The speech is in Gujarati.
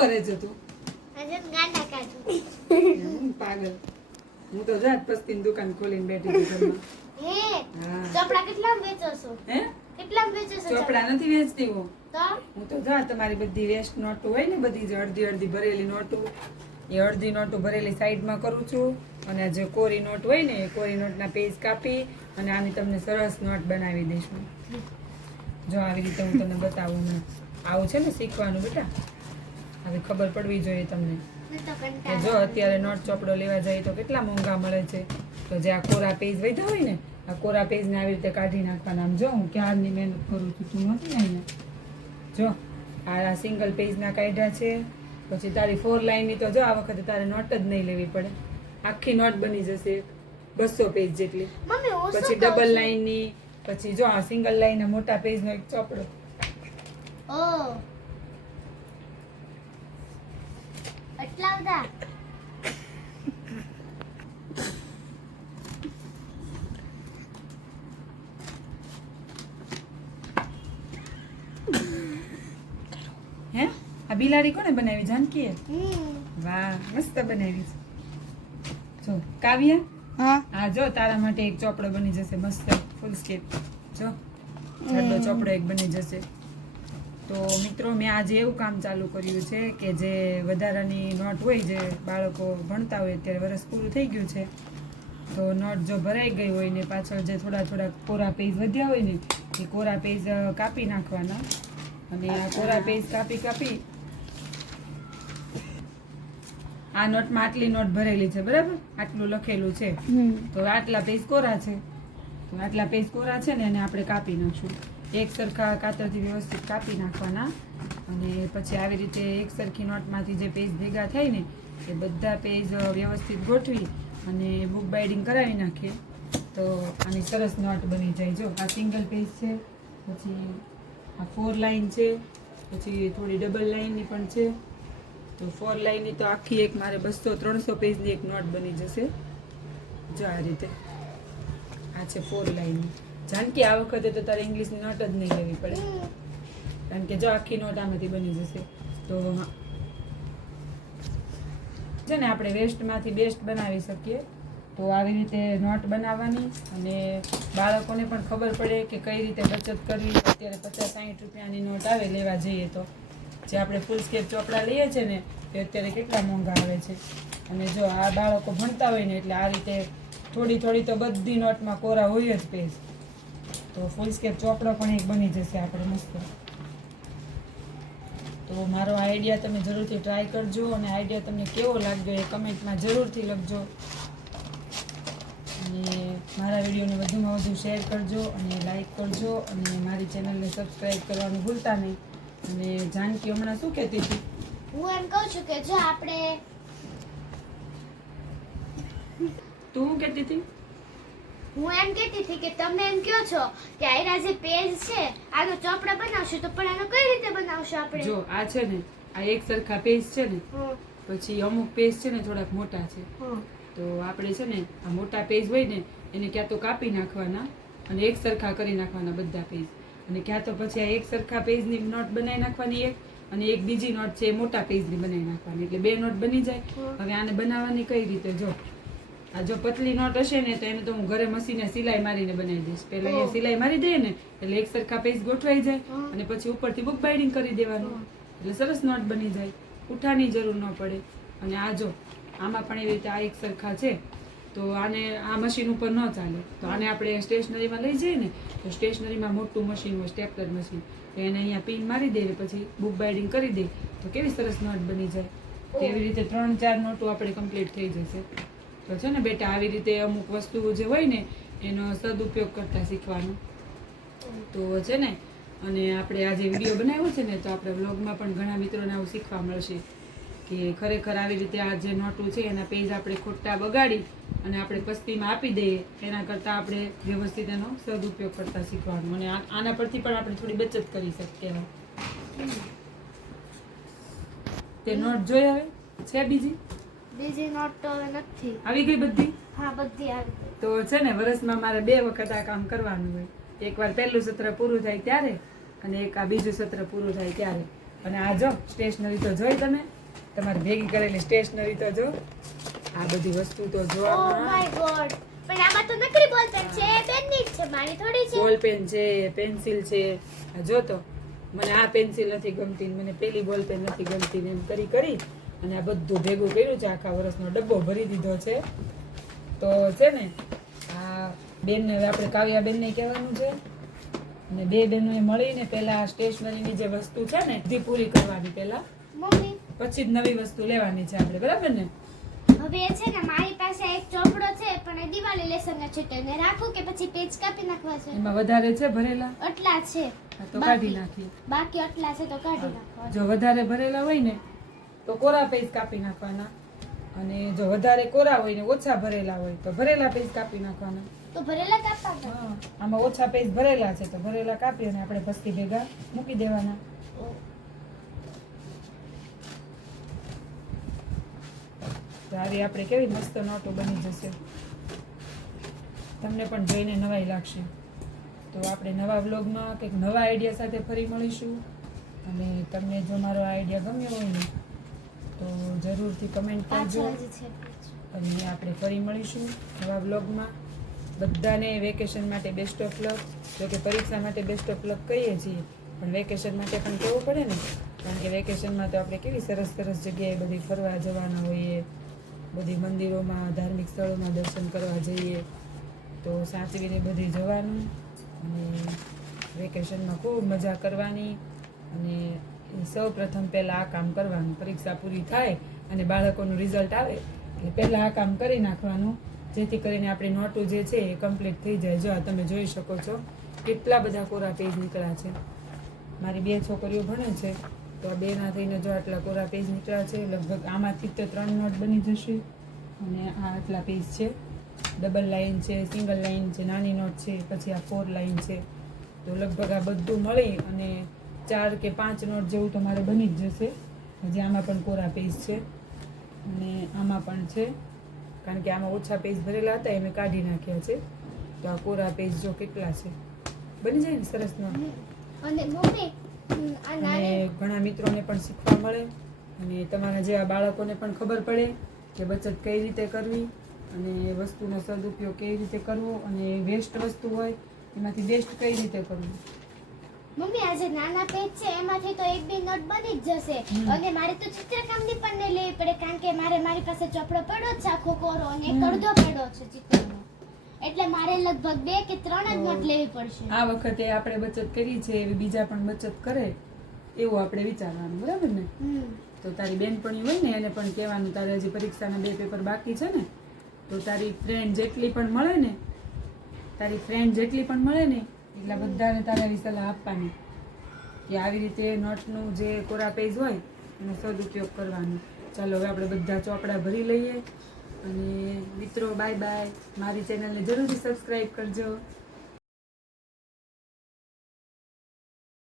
કરે છે તું? આજે ગાંડા કાઢું. પાગલ. હું તો જાત પસ્તીની દુકાન ખોલીને બેઠી છું ઘરમાં. હે હા. ચોપડા કેટલા વેચો છો? હે? કેટલા વેચો છો? ચોપડા નથી વેચતી હું. તો હું તો જા તમારી બધી વેસ્ટ નોટો હોય ને બધી જે અડધી અડધી ભરેલી નોટો એ અડધી નોટો ભરેલી સાઈડમાં કરું છું અને જે કોરી નોટ હોય ને એ કોરી નોટના પેજ કાપી અને આની તમને સરસ નોટ બનાવી દઈશું. જો આવી રીતે હું તમને બતાવું હમણાં. આવું છે ને શીખવાનું બેટા. હવે ખબર પડવી જોઈએ તમને મેં તો કે કંટાળો જો અત્યારે નોટ ચોપડો લેવા જાય તો કેટલા મોંઘા મળે છે. તો જે આ કોરા પેજ વધ્યા હોય ને આ કોરા પેજને આવી રીતે કાઢી નાખવાના. આમ જો હું ક્યારની મહેનત કરું છું તું નથી ને અહીંયા. જો આ સિંગલ પેજના કાઢ્યા છે. પછી તારી 4 લાઈનની તો જો આ વખતે તારે નોટ જ નહીં લેવી પડે. આખી નોટ બની જશે 200 પેજ જેટલી. મમ્મી હું પછી શું ડબલ લાઈનની પછી જો આ સિંગલ લાઈનના મોટા પેજનો એક ચોપડો. ઓ એટલા બધા હે આ બિલાડી કોને બનાવી? જાનકીએ? હમ વાહ મસ્ત બનાવી છે. જો કાવ્યા હા આ જો તારા માટે એક ચોપડો બની જશે મસ્ત ફૂલ સ્કેપ. જો જાડો ચોપડો એક બની જશે. તો મિત્રો મેં આજે એવું કામ ચાલુ કર્યું છે કે જે વધારાની નોટ હોય જે બાળકો ભણતા હોય અત્યારે વરસ પૂરું થઈ ગયું છે તો નોટ જો ભરાઈ ગઈ હોય ને પાછળ જે થોડા થોડા કોરા પેજ વધ્યા હોય ને એ કોરા પેજ કાપી નાખવાના અને આ કોરા પેજ કાપી આ નોટમાં આટલી નોટ ભરેલી છે બરાબર આટલું લખેલું છે તો આટલા પેજ કોરા છે તો આટલા પેજ કોરા છે ને એને આપણે કાપી નાખશું. એક સરખા કાતરથી વ્યવસ્થિત કાપી નાખવાના અને પછી આવી રીતે એક સરખી નોટમાંથી જે પેજ ભેગા થાય ને એ બધા પેજ વ્યવસ્થિત ગોઠવી અને બુક બાઇડિંગ કરાવી નાખીએ તો આની સરસ નોટ બની જાય. જો આ સિંગલ પેજ છે પછી આ 4 લાઈન છે પછી થોડી ડબલ લાઈનની પણ છે તો 4 લાઈનની તો આખી એક મારે 200-300 પેજની એક નોટ બની જશે. જો આ રીતે આ છે 4 લાઈનની. જાનકી આ વખતે તો તારે ઇંગ્લિશની નોટ જ નહીં લેવી પડે કારણ કે જો આખી નોટ આમાંથી બની જશે તો છે ને આપણે વેસ્ટમાંથી બેસ્ટ બનાવી શકીએ. તો આવી રીતે નોટ બનાવવાની અને બાળકોને પણ ખબર પડે કે કઈ રીતે બચત કરવી. અત્યારે 50-60 રૂપિયાની નોટ આવે લેવા જઈએ તો જે આપણે ફૂલ સ્કેપ ચોપડા લઈએ છીએ ને તે અત્યારે કેટલા મોંઘા આવે છે અને જો આ બાળકો ભણતા હોય ને એટલે આ રીતે થોડી થોડી તો બધી નોટમાં કોરા હોય જ પેજ તો ફૂલ સ્કેપ ચોપડો પણ એક બની જશે આપણે મસ્ત. તો મારો આઈડિયા તમે જરૂરથી ટ્રાય કરજો અને આઈડિયા તમને કેવો લાગ્યો એ કમેન્ટમાં જરૂરથી લખજો અને મારા વિડીયોને વધુમાં વધુ શેર કરજો અને લાઈક કરજો અને મારી ચેનલને સબસ્ક્રાઈબ કરવાનું ભૂલતા નહીં. અને જાનકી હમણાં શું કહેતી હતી? હું એમ કહું છું કે જો આપણે તું શું કહેતી હતી? હું એમ કહેતી હતી કે તમે એમ કહો છો કે આયરા જે પેજ છે આનો ચોપડા બનાવશું તો પણ આનો કઈ રીતે બનાવશું આપણે? જો આ છે ને આ એક સરખા પેજ છે ને હમ, પછી અમુક પેજ છે ને થોડાક મોટા છે હમ. તો આપણે છે ને આ મોટા પેજ હોય ને એને ક્યાં તો કાપી નાખવાના અને એક સરખા કરી નાખવાના બધા પેજ અને ક્યાં તો પછી આ એક સરખા પેજની નોટ બનાવી નાખવાની એક અને એક બીજી નોટ છે એ મોટા પેજની બનાવી નાખવાની એટલે 2 નોટ બની જાય. હવે આને બનાવવાની કઈ રીતે? જો આ જો પતલી નોટ હશે ને તો એને તો હું ઘરે મશીને સિલાઈ મારીને બનાવી દઈશ. પહેલા અહીંયા સિલાઈ મારી દઈએ ને એટલે એક સરખા પેજ ગોઠવાઈ જાય અને પછી ઉપરથી બુક બાઇડિંગ કરી દેવાનું એટલે સરસ નોટ બની જાય. ઉઠાની જરૂર ન પડે. અને આ જો આમાં પણ એવી રીતે આ એક સરખા છે તો આને આ મશીન ઉપર ન ચાલે તો આને આપણે સ્ટેશનરીમાં લઈ જઈએ ને તો સ્ટેશનરીમાં મોટું મશીન હોય સ્ટેપલર મશીન તો એને અહીંયા પિન મારી દે પછી બુક બાઇડિંગ કરી દે તો કેવી સરસ નોટ બની જાય. એવી રીતે 3-4 નોટો આપણે કમ્પ્લીટ થઈ જશે. તો છે ને બેટા આવી રીતે અમુક વસ્તુઓ જે હોય ને એનો સદુપયોગ કરતા શીખવાનું. તો છે ને અને આપણે આ જે વિડીયો બનાવ્યો છે ને તો આપણે વ્લોગમાં પણ ઘણા મિત્રોને આવું શીખવા મળશે કે ખરેખર આવી રીતે આ જે નોટો છે એના પેજ આપણે ખોટા બગાડી અને આપણે પસ્તીમાં આપી દઈએ એના કરતાં આપણે વ્યવસ્થિત એનો સદુપયોગ કરતા શીખવાનું અને આના પરથી પણ આપણે થોડી બચત કરી શકીએ. તે નોટ જોઈ હવે છે બીજી નોટ તો હવે નથી આવી ગઈ બધી? હા બધી આવી ગઈ. તો છે ને વર્ષમાં મારે 2 વખત આ કામ કરવાનું હોય. એકવાર પહેલું સત્ર પૂરું થાય ત્યારે અને એક આ બીજું સત્ર પૂરું થાય ત્યારે અને આ જો સ્ટેશનરી તો જોઈ તમે, તમારી ભેગી કરેલી સ્ટેશનરી તો જો, આ બધી વસ્તુ તો ઓ જોવામાં. માય ગોડ, પણ આમાં તો નકલી બોલપેન છે, એ પેનની જ છે, મારી થોડી છે. બોલ પેન છે, પેન્સિલ છે. આ જો તો મને આ પેન્સિલ નથી ગમતી, મને પેલી બોલ પેન નથી ગમતી, એમ કરી અને આ બધું ભેગું કર્યું છે, આખા વર્ષનો ડબ્બો ભરી દીધો છે. તો છે ને આ બેનને હવે આપણે કાવ્યા બેનને કહેવાનું છે અને બે બહેનોએ મળીને પહેલા સ્ટેશનરીની જે વસ્તુ છે ને બધી પૂરી કરવાની પહેલા, મમ્મી પછી જ નવી વસ્તુ લેવાની છે આપણે, બરાબર ને? હવે એ છે ને મારી પાસે એક ચોપડો છે, પણ એ દિવાળી લેસનના છે, તો એને રાખું કે પછી પેજ કાપી નાખવા છે? એમાં વધારે છે ભરેલા, આટલા છે, હા તો કાઢી નાખીએ. બાકી આટલા છે તો કાઢી નાખવા. જો વધારે ભરેલા હોય ને તો કોરા પેજ કાપી નાખવાના, અને જો વધારે કોરા હોય ને ઓછા ભરેલા હોય તો ભરેલા પેજ કાપી નાખવાના. તો ભરેલા કાપવા. હા, આમાં ઓછા પેજ ભરેલા છે તો ભરેલા કાપી અને આપણે ભસ્તી ભેગા મૂકી દેવાના. તો આવી આપણે કેવી મસ્ત નોટો બની જશે, તમને પણ જોઈને નવાઈ લાગશે. તો આપણે નવા વ્લોગમાં કંઈક નવા આઈડિયા સાથે ફરી મળીશું, અને તમને જો મારો આઈડિયા ગમ્યો હોય ને તો જરૂરથી કમેન્ટ કરજો, અને આપણે ફરી મળીશું નવા વ્લોગમાં. બધાને વેકેશન માટે બેસ્ટ ઓફ લક. જો કે પરીક્ષા માટે બેસ્ટ ઓફ લક કહીએ છીએ, પણ વેકેશન માટે પણ કહેવું પડે ને, કારણ કે વેકેશનમાં તો આપણે કેવી સરસ સરસ જગ્યાએ બધી ફરવા જવાના હોઈએ, બધી મંદિરોમાં ધાર્મિક સ્થળોમાં દર્શન કરવા જઈએ, તો સાચવીને બધી જવાનું અને વેકેશનમાં ખૂબ મજા કરવાની. અને સૌ પ્રથમ પહેલાં આ કામ કરવાનું, પરીક્ષા પૂરી થાય અને બાળકોનું રિઝલ્ટ આવે એટલે પહેલાં આ કામ કરી નાખવાનું, જેથી કરીને આપણી નોટો જે છે એ કમ્પ્લીટ થઈ જાય. જો તમે જોઈ શકો છો કેટલા બધા કોરા પેજ નીકળ્યા છે. મારી બે છોકરીઓ ભણે છે તો આ બેના થઈને જો આટલા કોરા પેજ નીકળ્યા છે. લગભગ આમાંથી તો 3 નોટ બની જશે, અને આ આટલા પેજ છે. ડબલ લાઇન છે, સિંગલ લાઇન છે, નાની નોટ છે, પછી આ 4 લાઇન છે. તો લગભગ આ બધું મળી અને 4 કે 5 નોટ જેવું તો મારે બની જ જશે. હજી આમાં પણ કોરા પેજ છે અને આમાં પણ છે, કારણ કે આમાં ઓછા પેજ ભરેલા હતા એ મેં કાઢી નાખ્યા છે. તો આ કોરા પેજ જો કેટલા છે, બની જાય ને સરસ નોટ. અને મમ્મી આ અને નાની ઘણા મિત્રોને પણ શીખવા મળે, અને તમારા જેવા બાળકોને પણ ખબર પડે કે બચત કઈ રીતે કરવી અને વસ્તુનો સદુપયોગ કેવી રીતે કરવો, અને વેસ્ટ વસ્તુ હોય એમાંથી બેસ્ટ કઈ રીતે કરવું. મમ્મી આ જે નાના પેજ છે એમાંથી તો 1-2 નોટ બની જ જશે. અને મારે તો ચિત્રકામની પણ નહીં લેવી પડે, કારણ કે મારી પાસે ચોપડો પડ્યો જ છે આખો કોરો, અને એક અડધો પડ્યો છે ચિત્રનો, એટલે મારે લગભગ 2 કે 3 જ નોટ લેવી પડશે. આ વખતે આપણે બચત કરી છે એવી બીજા પણ બચત કરે એવું આપણે વિચારવાનું, બરાબર ને? તો તારી બેનપણી હોય ને એને પણ કહેવાનું, તારે હજી પરીક્ષાના 2 પેપર બાકી છે ને, તો તારી ફ્રેન્ડ જેટલી પણ મળે ને એટલા બધાને તારે આવી સલાહ આપવાની કે આવી રીતે નોટનું જે કોરા પેજ હોય એનો સદુપયોગ કરવાનો. ચાલો હવે આપણે બધા ચોપડા ભરી લઈએ, અને મિત્રો બાય બાય. મારી ચેનલને જરૂરથી સબસ્ક્રાઈબ કરજો.